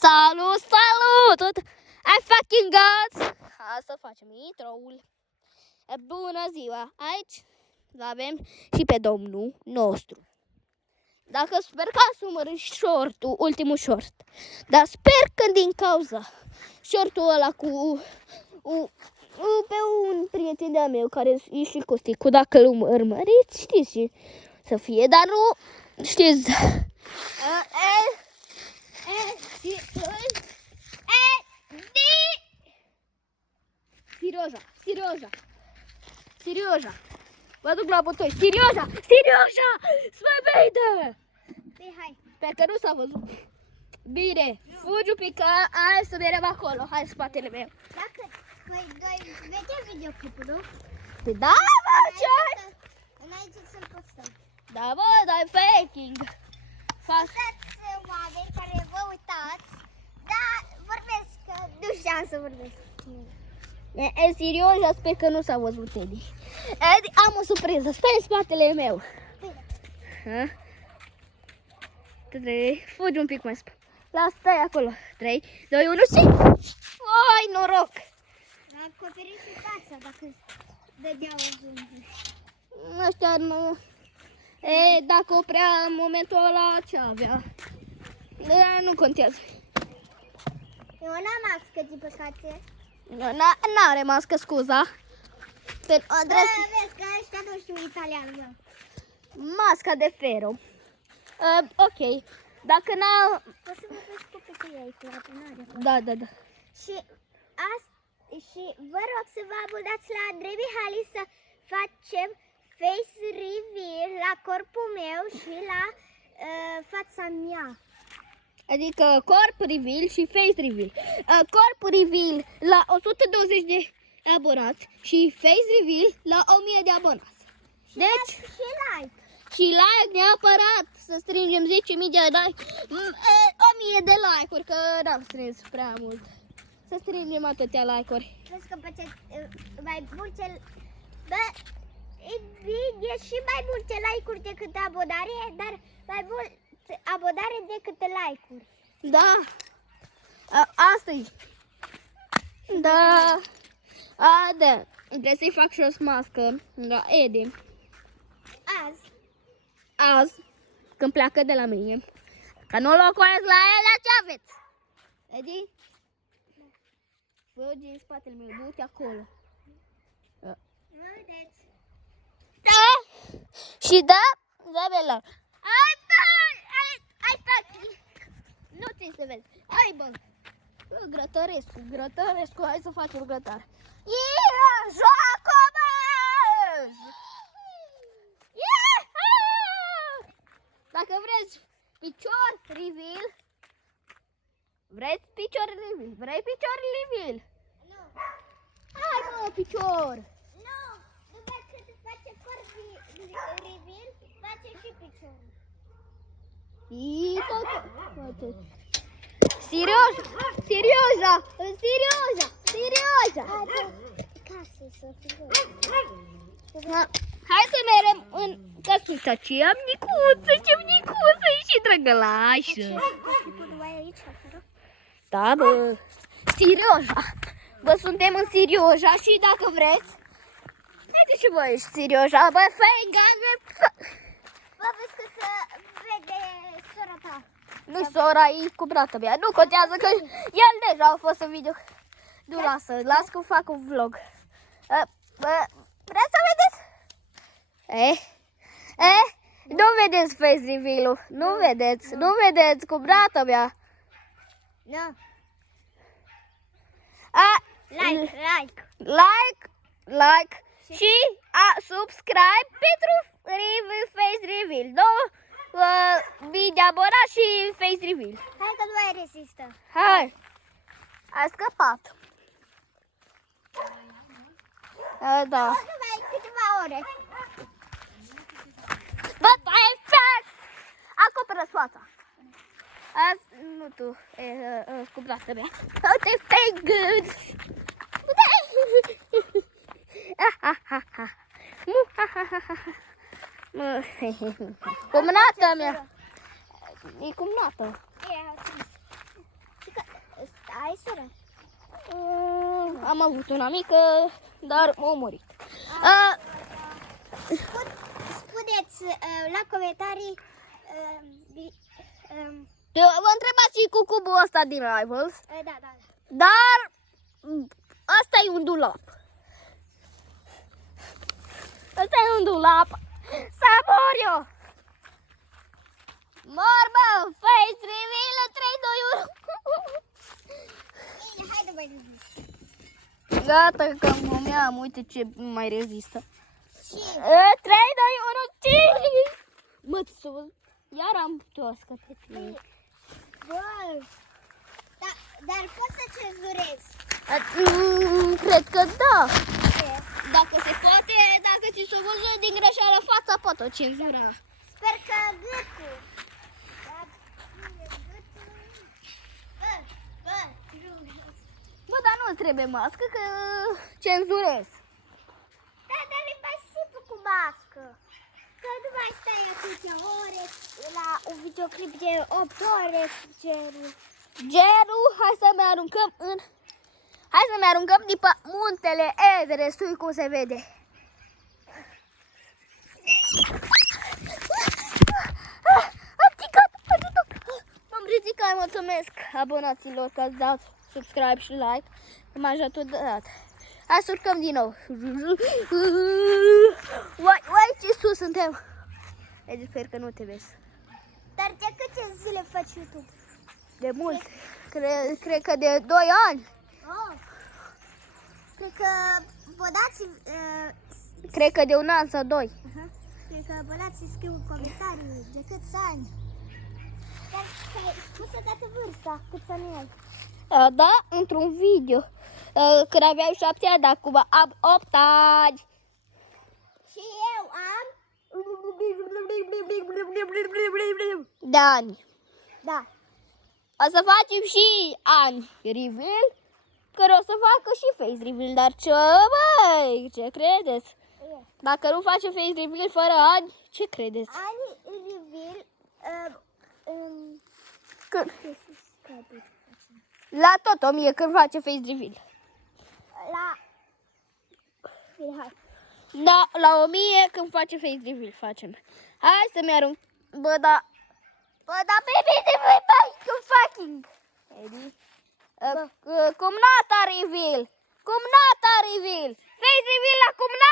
Salut, salut! I fucking got! Hai să facem intro-ul. Bună ziua! Aici avem și pe domnul nostru. Dacă sper că ați urmărit short-ul, ultimul short. Dar sper că din cauza short-ul ăla cu pe un prieten de-a meu care e și Costicu, dacă îl urmăriți, știți și să fie, dar nu știți. Serioja. Vă duc la botoi. Serioja! Să vede! Hai. Pe că nu s-a văzut. Bine, fugi un pic, că hai să merem acolo. Hai în spatele meu. Dacă vedem videoclipul, nu? Păi da, bă, ce ai? Înainte să-l postăm. Da, bă, dar e faking. Stați oameni care vă uitați, dar vorbesc, că nu știam să vorbesc. E serios, sper că nu s-a văzut Edi. Edi, am o surpriză, stai în spatele meu. Bine. 3, fugi un pic mai spate. Lasă, stai acolo. 3, 2, 1 și... Oi, noroc! Acoperiți și fața dacă dădeau zoom. Ăștia nu... dacă oprea în momentul ăla, ce avea? Nu contează. Eu n-am mască, din păcate. N-are mască, scuza. Pe adres... Vezi că ăștia nu știu italiană. Masca de ferro. Ok. Dacă n-a... Poți să vorbesc cu pe ei, cu rapunare. Da. Și vă rog să vă abonați la Andrei Mihali să facem face reveal la corpul meu și la fața mea. Adică corp reveal și face reveal. Corp reveal la 120 de abonați și face reveal la 1000 de abonați. Deci, Și like. și like neapărat să strângem 10.000 de like. 1000 de like-uri, că n-am strâns prea mult. Să strângem atâtea like-uri. Vezi că face mai multe... Bă, e bine, și mai multe like-uri decât abonare, dar mai mult abonare decât like-uri. Da. Asta-i. Da. Da. Trebuie să-i fac și o mască la Edi. Azi, când pleacă de la mine. Că nu locuiesc la el, la ce aveți? Edi? Fugi în spatele meu, du-te acolo. Vedeți? Da. Și da, Zabela. Hai, nu ți se vezi. Hai, bă. Grătărescu, hai să facem grătar. Joacă, bă! Dacă vreți picior reveal, vrei picior reveal? Nu. Hai, mă, picior. Nu. După ce se face corp reveal, face și piciorul. Serioza. Casă să fie. Hai să merem în căsuța aceea micuță, ce micuță și drăgălașă. Da, bă. Serioza. Bă, suntem în Serioza și dacă vreți, haideți și voi ești Serioza, bă, fai gaze. Bă, vezi că se vede sora ta. Nu sora, e cu brata mea. Nu contează că el deja a fost în video. Nu, las că fac un vlog. Bă, vreți să vedeți? Nu vedeți face reveal-ul. Nu vedeți cu brata mea. Nu. Like și subscribe pentru face reveal. Două mii de abonați și face reveal. Hai că nu mai rezistă. Hai. Ai scăpat. Da. Nu mai câteva ore. Bă, ai fac! Acoperă-ți fața. Nu tu, cu brata mea. Te fake good. Cumnata mea. E cumnată. Ai soră? Am avut una mică, dar m-a murit. Spuneți la comentarii Vă întrebați și cu cubul ăsta din Rivals, da. dar ăsta e un dulap. Ăsta e un dulap. Saborio! Morba, face reveal în 3, 2, 1. Haide mai repede. Gata că mi-am, uite ce mai rezistă. Și 3, 2, 1, 5! Mă, iar am toască pe tine. bă, dar poți să cenzurezi. Cred că da. Ce? Dacă se poate, dacă ți s-o văzut din greșeală fața, pot o cenzura. Sper că gâtul. Bă, dar nu trebuie mască, că cenzurez. Da, dar e mai simplu cu mască. Că nu mai stai atâția ore la un videoclip de 8 ore, genul. Genul, hai să ne aruncăm în... Hai să ne aruncăm după muntele Everest, ui cum se vede. Am picat, ajutor! M-am ridicat, mulțumesc abonaților că ați dat subscribe și like, că m-a ajutat de dată. Hai să urcăm din nou. Uai, ce sus suntem! Deci sper că nu te vezi. Dar de câte zile faci YouTube? De mult. Cred că de 2 ani. Oh. Cred că vă dați... Cred că de 1 an sau 2. Cred că vă dați să scriu în comentarii de câți ani. Dar nu să dată vârsta, câți ani ai. Da, într-un video. Când aveam 7 ani, dar acum am 8 ani. Și eu am... De ani. Da. O să facem și ani reveal, care o să facă și face reveal, dar ce, băi, ce credeți? Dacă nu face face reveal fără ani, ce credeți? Ani reveal... Când? La tot 1000 când face face reveal. La... Bine, hai. Da, la 1000 când face face reveal facem. Hai să-mi arunc. Bă, da, baby, de voi, bai, cum fucking. Eddie. Cum nata reveal. Cum nata reveal. Face reveal la cum nata.